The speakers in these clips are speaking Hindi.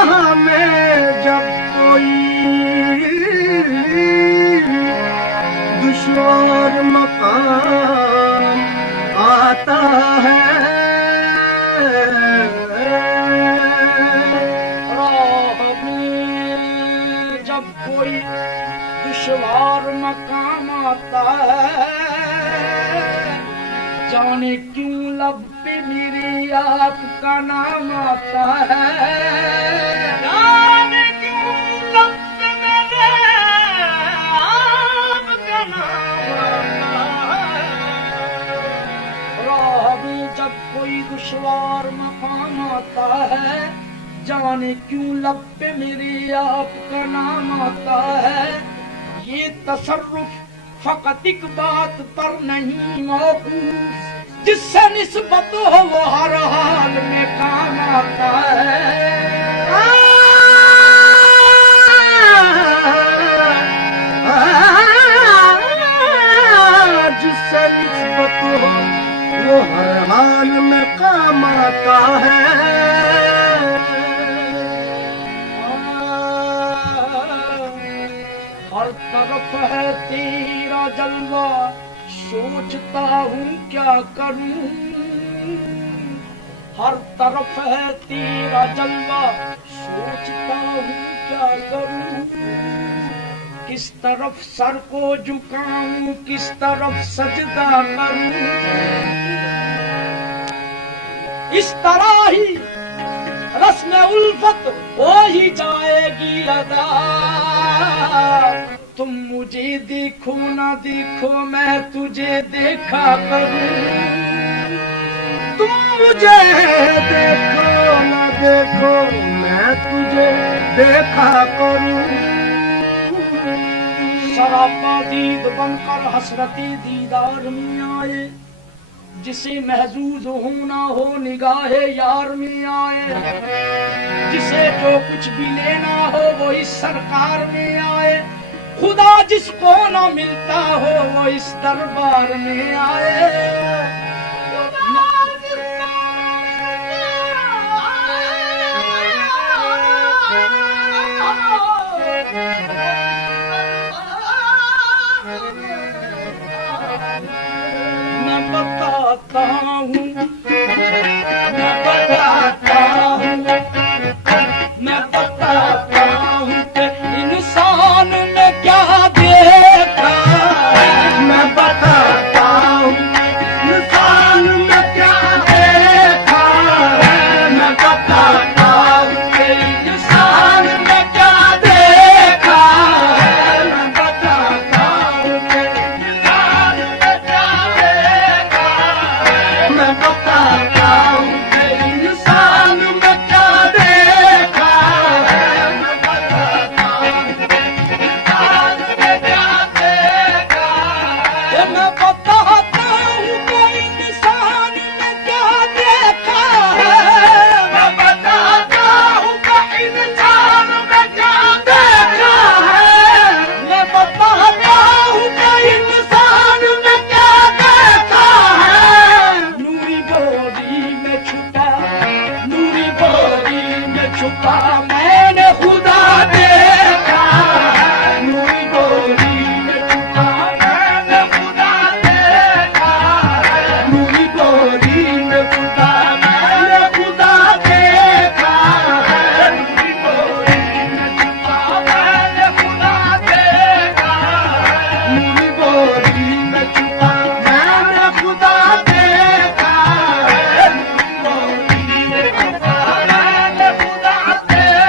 राह में जब कोई दुश्वार मकाम आता है, राह में जब कोई दुश्वार मकाम आता है, जाने क्यों लब पे मेरे आपका नाम आता है, जाने क्यों लब पे मेरे आपका नाम आता है। राह में जब कोई दुश्वार मकाम आता है, जाने क्यों लब पे मेरे आपका नाम आता है। ये तसर्रुफ फकत एक बात पर नहीं मौकूफ, जिससे निस्बत हो वो हर हाल में काम आता है। जिससे निस्बत हो वो हर हाल में काम आता है। हर तरफ है तेरा जलवा, सोचता हूँ क्या करूँ। हर तरफ है तेरा जलवा, सोचता हूँ क्या करूँ। किस तरफ सर को झुकाऊं, किस तरफ सजदा करूँ। इस तरह ही रस्म उल्फत हो ही जाएगी अदा। तुम मुझे देखो ना देखो, मैं तुझे देखा करूं। तुम मुझे देखो ना देखो, मैं तुझे देखा करूं। सरापा दीद बनकर हसरती दीदार में आए, जिसे महजूज होना हो निगाहे यार में आए। जिसे जो कुछ भी लेना हो वो इस सरकार में आए। खुदा जिसको न मिलता हो वो इस दरबार में आए। मैं बताता हूँ, मैं बताता हूँ, मैं बताता हूँ कि इंसान ने क्या देखा। मैं बताता हूँ इंसान ने क्या देखा। मैं बताता हूँ कि इंसान ने क्या देखा। मैं बताता हूँ कि इंसान ने क्या देखा। मैं बताता हूँ कि इंसान ने क्या देखा। मैं बताता हूँ कि इंसान ने क्या देखा। ये मैं बताता हूँ कि इंसान ने क्या देखा है। मैं बताता हूँ कि इंसान ने क्या देखा है। मैं बताता हूँ कि इंसान ने क्या देखा है। नूरी बोरी में छुपा, नूरी बोरी में छुपा मैंने खुदा देखा है। नूरी बोरी में छुपा मैंने खुदा देखा है। नूरी बोरी में छुपा मैंने खुदा देखा है। नूरी बोरी में छुपा मैंने खुदा देखा है। नूरी बोरी में छुपा मैंने खुदा देखा है। नूरी बोरी में छुपा मैंने खुदा देखा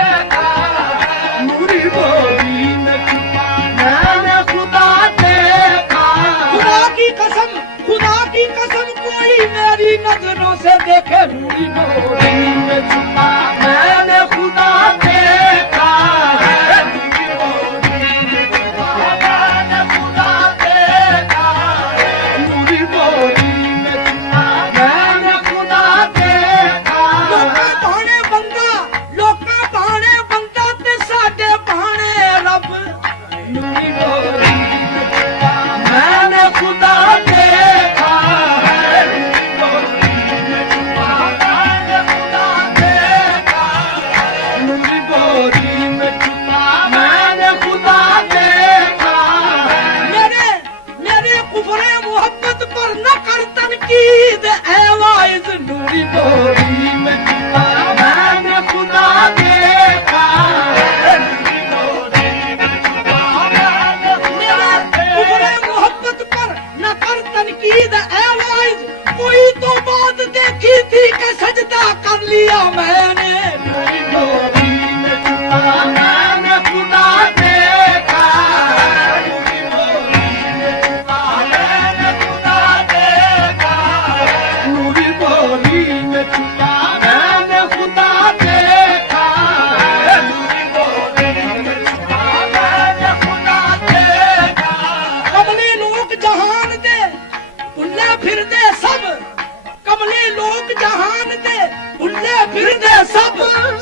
फिरदे सब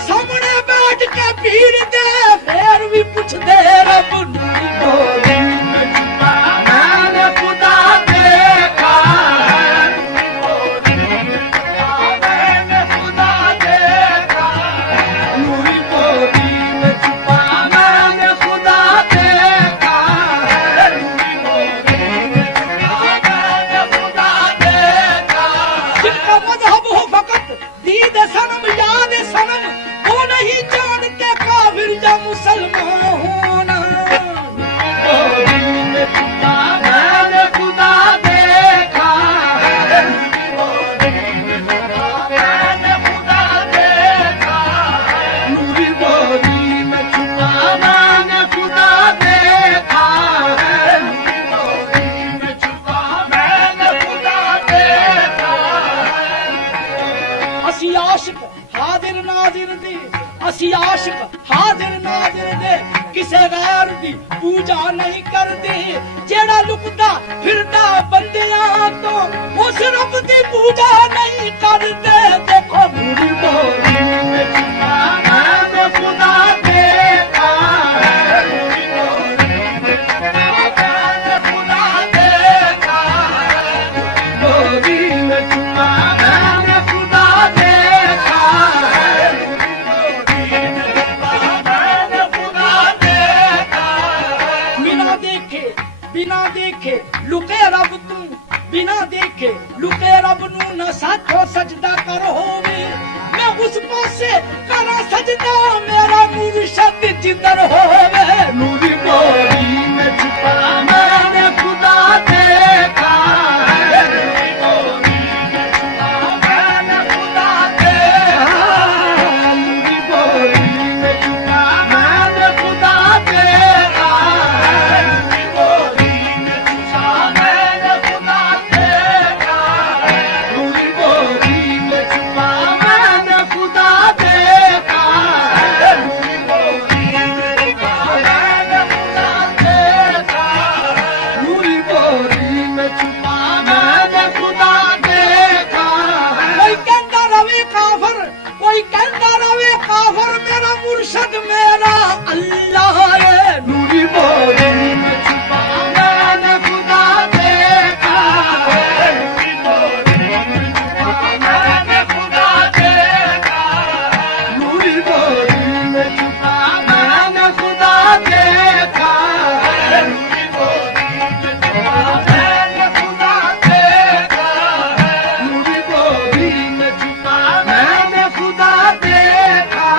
सामने बैठ के पीड़ दे फिर भी पुछदे रब नूरी बोली में छुपा मैंने खुदा देखा मैंने खुदा देखा नूरी बोली में छुपा मैंने खुदा देखा नूरी बोली में छुपा मैंने खुदा देखा जिनका मजहब हो फकत दीद सनम याद सनम वो नहीं जानते काफिर या मुसलमान होना मैंने खुदा देखा मैंने खुदा देखा नूरी बोली में छुपा मैंने खुदा देखा नूरी बोली में छुपा मैंने खुदा देखा ਅਸੀਂ ਆਸ਼ਿਕ ਹਾਜ਼ਰ ਨਾਜ਼ਰ ਦੇ ਅਸੀਂ ਆਸ਼ਿਕ ਹਾਜ਼ਰ ਨਾਜ਼ਰ ਦੇ ਕਿਸੇ ਗੈਰ ਦੀ ਪੂਜਾ ਨਹੀਂ ਕਰਦੇ ਜਿਹੜਾ ਲੁਕਦਾ ਫਿਰਦਾ ਬੰਦਿਆਂ ਤੋਂ ਉਸ ਰੱਬ ਦੀ ਪੂਜਾ ਨਹੀਂ ਕਰਦੇ ਦੇਖੋ ਨੂਰੀ ਬੋਲੀ ਵਿੱਚ ਮੈਂਨੇ ਖੁਦਾ ਦੇਖਾ ਨੂਰੀ ਬੋਲੀ ਵਿੱਚ ਮੈਂਨੇ ਖੁਦਾ ਦੇਖਾ ਬੋਲੀ ਵਿੱਚ मैंने खुदा देखा मैंने खुदा देखा बिना देखे लुके रब तू बिना देखे लुके रब नू न साथो सजदा कर होवे मैं उस पासे करा सजदा मेरा मुर्शद जिधर होवे नूरी बोली में छुपा मैंने खुदा देखा नूरी बोली में छुपा मैंने खुदा देखा नूरी बोली में छुपा मैंने खुदा देखा नूरी बोली में छुपा मैंने खुदा देखा नूरी बोली में छुपा मैंने खुदा देखा नूरी बोली में छुपा मैंने खुदा देखा नूरी बोली में छुपा मैंने खुदा देखा कोई कहता रवे काफर कोई कहता रवे काफर मेरा मुर्शद मेरा अल्लाह है नूरी बोली में छुपा मैंने खुदा देखा नूरी बोली में छुपा मैंने खुदा देखा नूरी बोली में छुपा मैंने खुदा देखा नूरी बोली में छुपा मैंने खुदा देखा नूरी बोली में छुपा मैंने खुदा देखा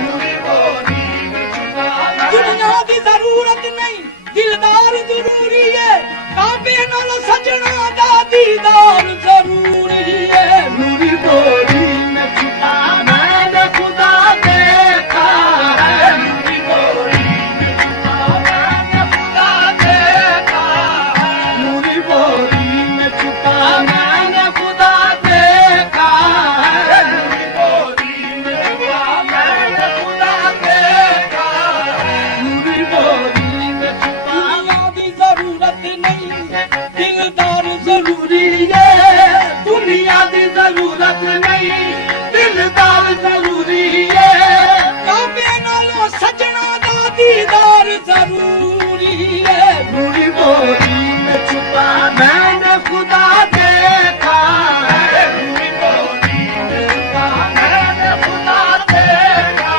नूरी बोली में छुपा दुनिया की जरूरत नहीं दिलदार जरूरी है काबे नाल सजना दा दीदार जरूरी है नूरी बोली में छुपा मैंने खुदा देखा नूरी बोली में छुपा मैंने खुदा देखा नूरी बोली में छुपा मैंने खुदा देखा नूरी बोली में छुपा मैंने खुदा देखा नूरी बोली में छुपा यादी जरूरत नहीं दिलदार जरूरी है दुनिया की जरूरत नहीं दिलदार जरूरी है काबे नालों सजना दा दीदार जरूरी है नूरी बोली में छुपा मैंने खुदा देखा नूरी बोली में छुपा मैंने खुदा देखा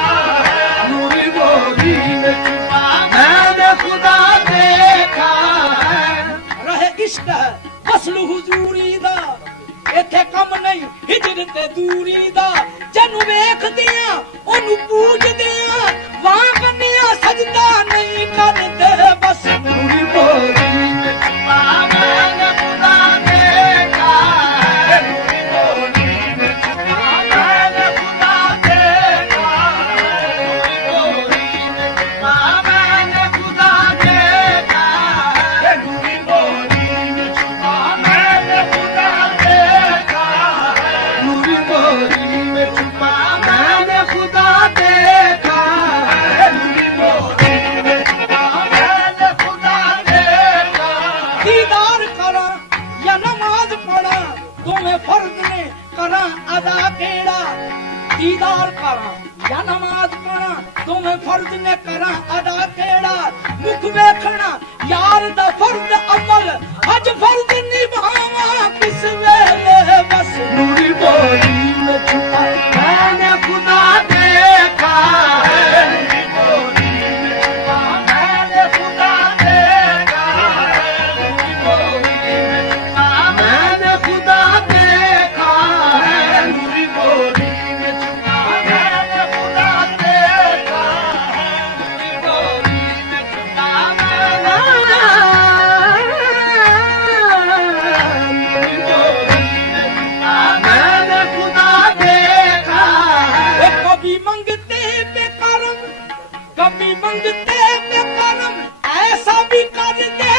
नूरी बोली में छुपा मैंने खुदा देखा रहे इश्क है असल हुजूरी दा इथे कम नहीं हिजर ते दूरी दा जनु वेखदियां ओनु पूजदियां वां कन्या सजदा नहीं करदे बस नूरी बोली में छुपा मैंने खुदा देखा नूरी बोली में छुपा मैंने खुदा देखा नूरी बोली में छुपा मैंने खुदा देखा नूरी बोली में छुपा मैंने खुदा देखा नूरी बोली दीदार करा या नमाज पढ़ा तुम्हें फर्ज ने करा अदा केड़ा मुख वेखना यार दा फर्ज अमल हज फर्ज निभावा किस वेले बस नूरी बोली में छुपा मैंने खुदा देखा है नूरी बोली में छुपा मैंने खुदा देखा है नूरी बोली में छुपा मैंने खुदा देखा है नूरी बोली में छुपा मैंने खुदा देखा है नूरी बोली में छुपा मैंने खुदा देखा है कभी मंगते बेकरम कभी मंगते बेकरम ऐसा भी कर देते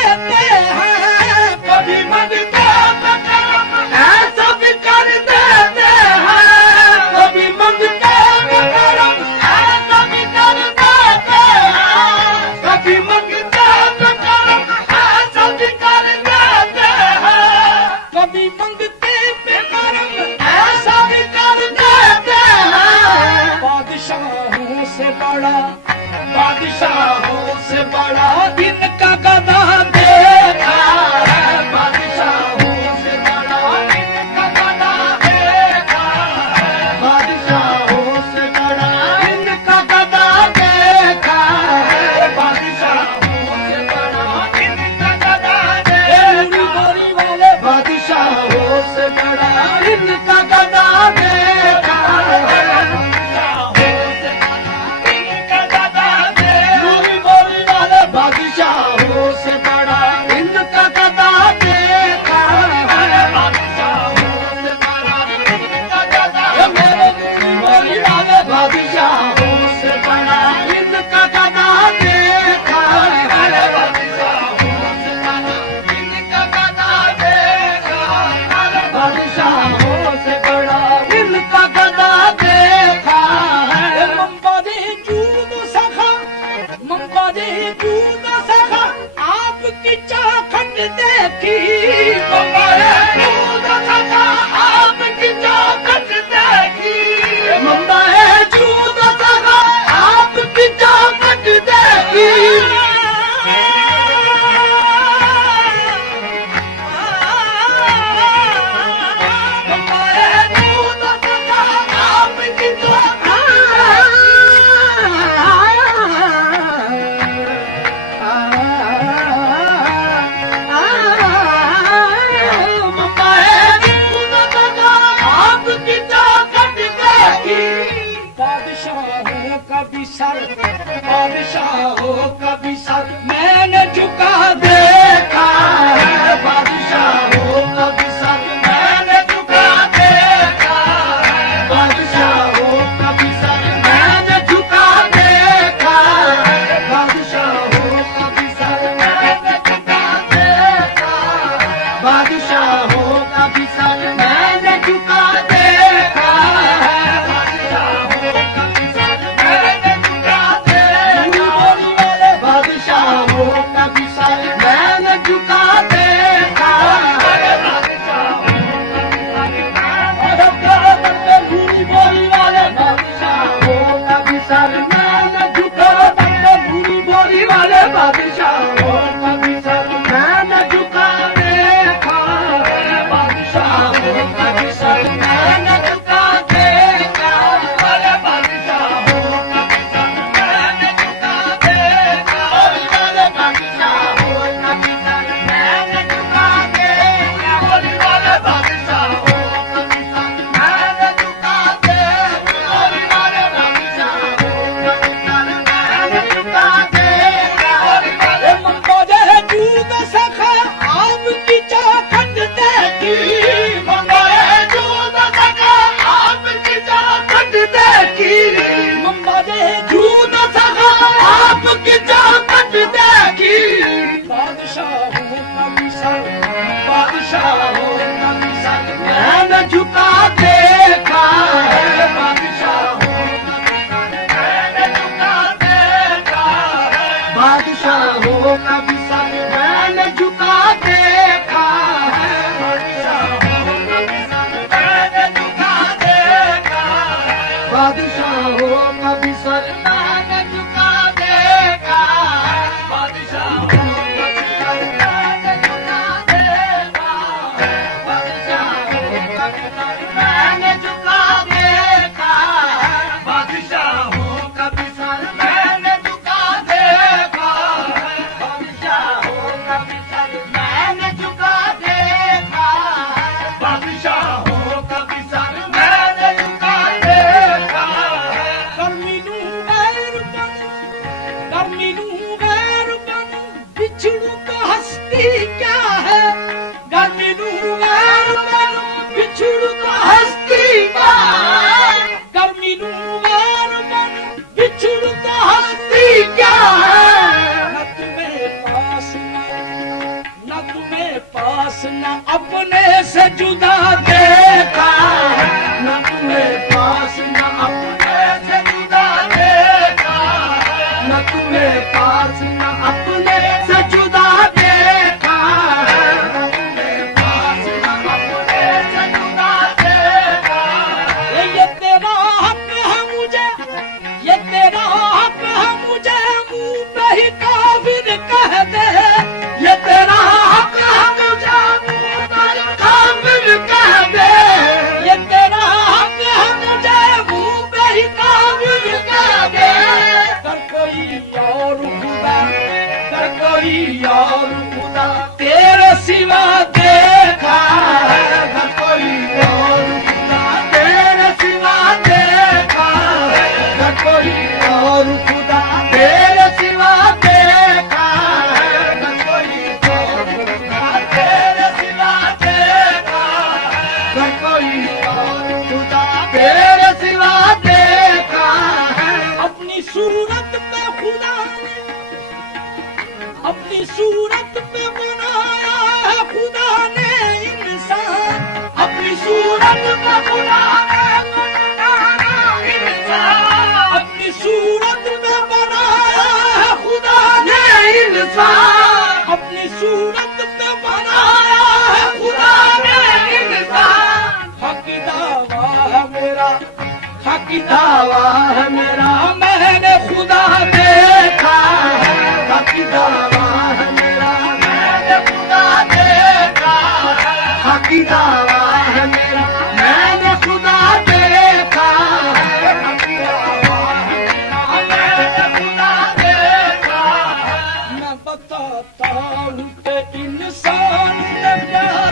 हैं कभी मंगते बेकरम ऐसा भी कर देते हैं कभी मंगते बेकरम ऐसा भी कर देते हैं कभी मंगते बेकरम ऐसा भी कर देते हैं कभी मंगते बेकरम ऐसा भी कर देते हैं बादशाहों से बड़ा इनका गदा देखा है बादशाहों से बड़ा इनका गदा देखा है बादशाहों से बड़ा इनका गदा देखा है बादशाहों से बड़ा इनका गदा देखा गोरी वाले बादशाहों से बड़ा इनका गदा देखा है बादशाहों से बड़ा इनका गदा देखा है बादशाहों से बड़ा इनका गदा मेरे बोली वाले बादशाहों से बड़ा इनका गदा देखा है बादशाहों से बड़ा इनका गदा देखा है बादशाहों से बड़ा इनका गदा देखा है मंबादे जूद सखा मंबादे जूद सखा आपकी चाखट देखी मंबादे जूद सखा आपकी चाखट देखी मंबादे जूद सखा आपकी चाखट देखी बादशाहों का भी सर मैंने झुका देखा है बादशाहों का भी सर मैंने झुका देखा है बादशाहों का भी सर मैंने झुका देखा है बादशाहों का भी सर मैंने झुका देखा है बादशाहों का भी सर मैंने झुका देखा है बादशाहों का भी सर मैंने झुका देखा बादशाहों का भी सर बादशाहों का भी सर मैंने झुका देखा है, बादशाहों का भी सर मैंने झुका देखा है, बादशाहों का भी सर मैंने झुका देखा है, बादशाहों का भी सर मैंने झुका देखा है, बादशाहों का भी सर मैंने झुका देखा है, बादशाहों का भी सर मैंने झुका देखा है। गर्मीनू गैर बन बिछड़ू तो हस्ती क्या है, गर्मीनू गैर बन बिछड़ू तो हस्ती क्या है, गर्मीनू गैर बन बिछड़ू तो हस्ती क्या है। न तुम्हें पास न अपने से जुदा देखा है, न तुम्हें पास न अपने से जुदा देखा है, न तुम्हें पास न अपने से जुदा देखा है, न तुम्हें पास न अपने से जुदा देखा है। ये तेरा हक है मुझे, ये तेरा हक है मुझे मुंह पे ही काबिल कह दे, ये तेरा हक है मुझे मुंह पे ही काबिल कह दे, ये तेरा हक है मुझे मुंह पे ही काबिल कह दे। कर कोई और खुदा, कर कोई और खुदा तेरे सिवा देखा है, कर कोई और खुदा तेरे सिवा देखा है, कर कोई और खुदा तेरे सिवा देखा है, कर कोई और खुदा तेरे सिवा देखा है, कर कोई और खुदा तेरे सिवा देखा है। अपनी सूरत पे खुदा ने, अपनी सूरत पे बनाया है खुदा ने इंसान, अपनी सूरत पे खुदा ने बनाया इंसान, अपनी सूरत पे बनाया है खुदा ने इंसान, अपनी सूरत पे बनाया है खुदा ने इंसान। हक दावा है मेरा, हक दावा है मेरा मैंने खुदा देखा है, हक दावा है मेरा मैंने खुदा देखा है, हक दावा है मेरा मैंने खुदा देखा है, हक दावा है मेरा मैंने खुदा देखा है। मैं बताता हूँ कि इंसान ने प्यार